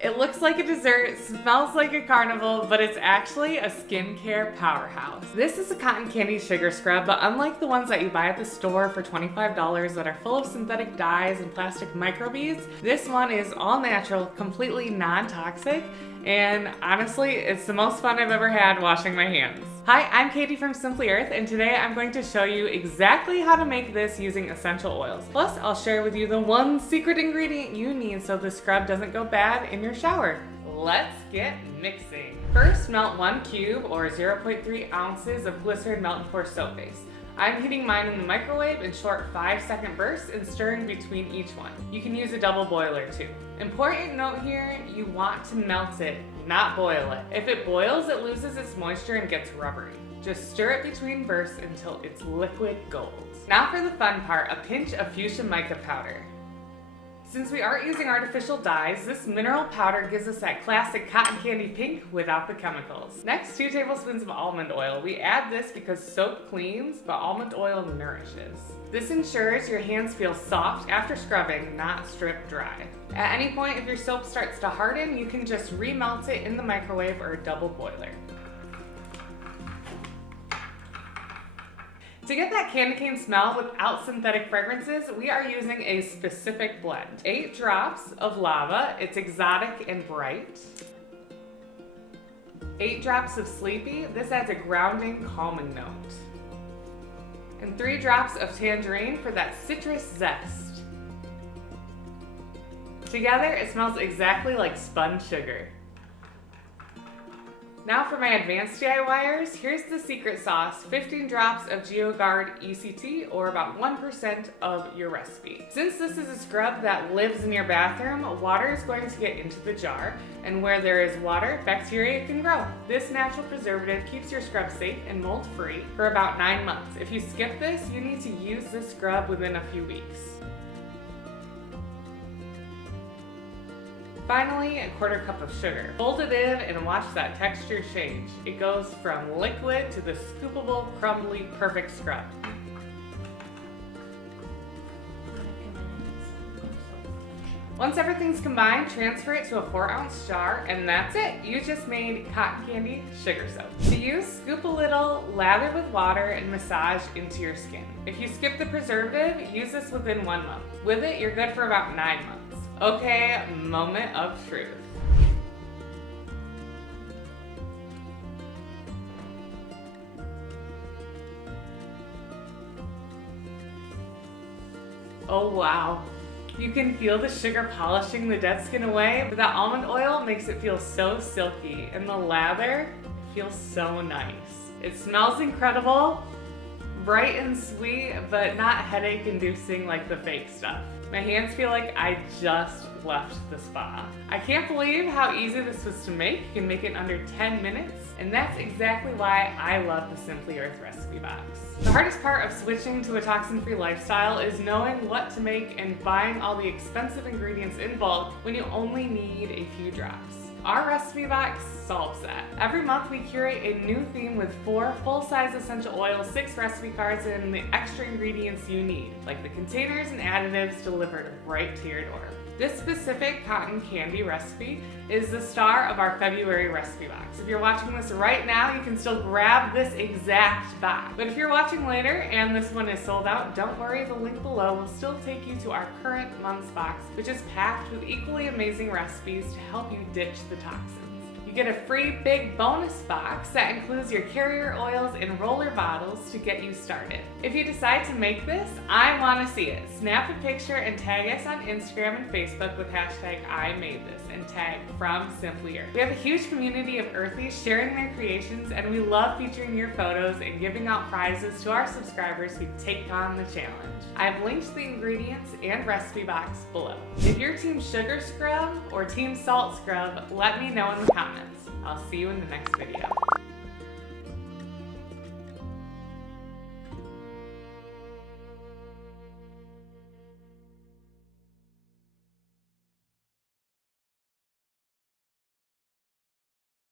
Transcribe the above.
It looks like a dessert, smells like a carnival, but it's actually a skincare powerhouse. This is a cotton candy sugar scrub, but unlike the ones that you buy at the store for $25 that are full of synthetic dyes and plastic microbeads, this one is all natural, completely non-toxic, and honestly, it's the most fun I've ever had washing my hands. Hi, I'm Katie from Simply Earth, and today I'm going to show you exactly how to make this using essential oils. Plus, I'll share with you the one secret ingredient you need so the scrub doesn't go bad in your shower. Let's get mixing. First, melt 1 cube or 0.3 ounces of Glycerin Melt Pour Soap base. I'm heating mine in the microwave in short 5-second bursts and stirring between each one. You can use a double boiler too. Important note here, you want to melt it, not boil it. If it boils, it loses its moisture and gets rubbery. Just stir it between bursts until it's liquid gold. Now for the fun part, a pinch of Fuchsia Mica Powder. Since we aren't using artificial dyes, this mineral powder gives us that classic cotton candy pink without the chemicals. Next, 2 tablespoons of almond oil. We add this because soap cleans, but almond oil nourishes. This ensures your hands feel soft after scrubbing, not stripped dry. At any point, if your soap starts to harden, you can just remelt it in the microwave or a double boiler. To get that candy cane smell without synthetic fragrances, we are using a specific blend. 8 drops of lava, it's exotic and bright. 8 drops of sleepy, this adds a grounding, calming note. And 3 drops of tangerine for that citrus zest. Together, it smells exactly like spun sugar. Now for my advanced DIYers, here's the secret sauce, 15 drops of Geogard ECT, or about 1% of your recipe. Since this is a scrub that lives in your bathroom, water is going to get into the jar, and where there is water, bacteria can grow. This natural preservative keeps your scrub safe and mold-free for about 9 months. If you skip this, you need to use this scrub within a few weeks. Finally, a 1/4 cup of sugar. Fold it in and watch that texture change. It goes from liquid to the scoopable, crumbly, perfect scrub. Once everything's combined, transfer it to a 4-ounce jar, and that's it. You just made cotton candy sugar soap. To use, scoop a little, lather with water, and massage into your skin. If you skip the preservative, use this within 1 month. With it, you're good for about 9 months. Okay, moment of truth. Oh wow. You can feel the sugar polishing the dead skin away, but that almond oil makes it feel so silky, and the lather feels so nice. It smells incredible, bright and sweet, but not headache inducing like the fake stuff. My hands feel like I just left the spa. I can't believe how easy this was to make. You can make it in under 10 minutes, and that's exactly why I love the Simply Earth recipe box. The hardest part of switching to a toxin-free lifestyle is knowing what to make and buying all the expensive ingredients in bulk when you only need a few drops. Our recipe box solves that. Every month we curate a new theme with 4 full-size essential oils, 6 recipe cards, and the extra ingredients you need, like the containers and additives delivered right to your door. This specific cotton candy recipe is the star of our February recipe box. If you're watching this right now, you can still grab this exact box. But if you're watching later and this one is sold out, don't worry, the link below will still take you to our current month's box, which is packed with equally amazing recipes to help you ditch the toxins. You get a free big bonus box that includes your carrier oils and roller bottles to get you started. If you decide to make this, I want to see it. Snap a picture and tag us on Instagram and Facebook with hashtag #IMadeThis and tag from Simply Earth. We have a huge community of Earthies sharing their creations, and we love featuring your photos and giving out prizes to our subscribers who take on the challenge. I've linked the ingredients and recipe box below. If you're team sugar scrub or team salt scrub, let me know in the comments. I'll see you in the next video.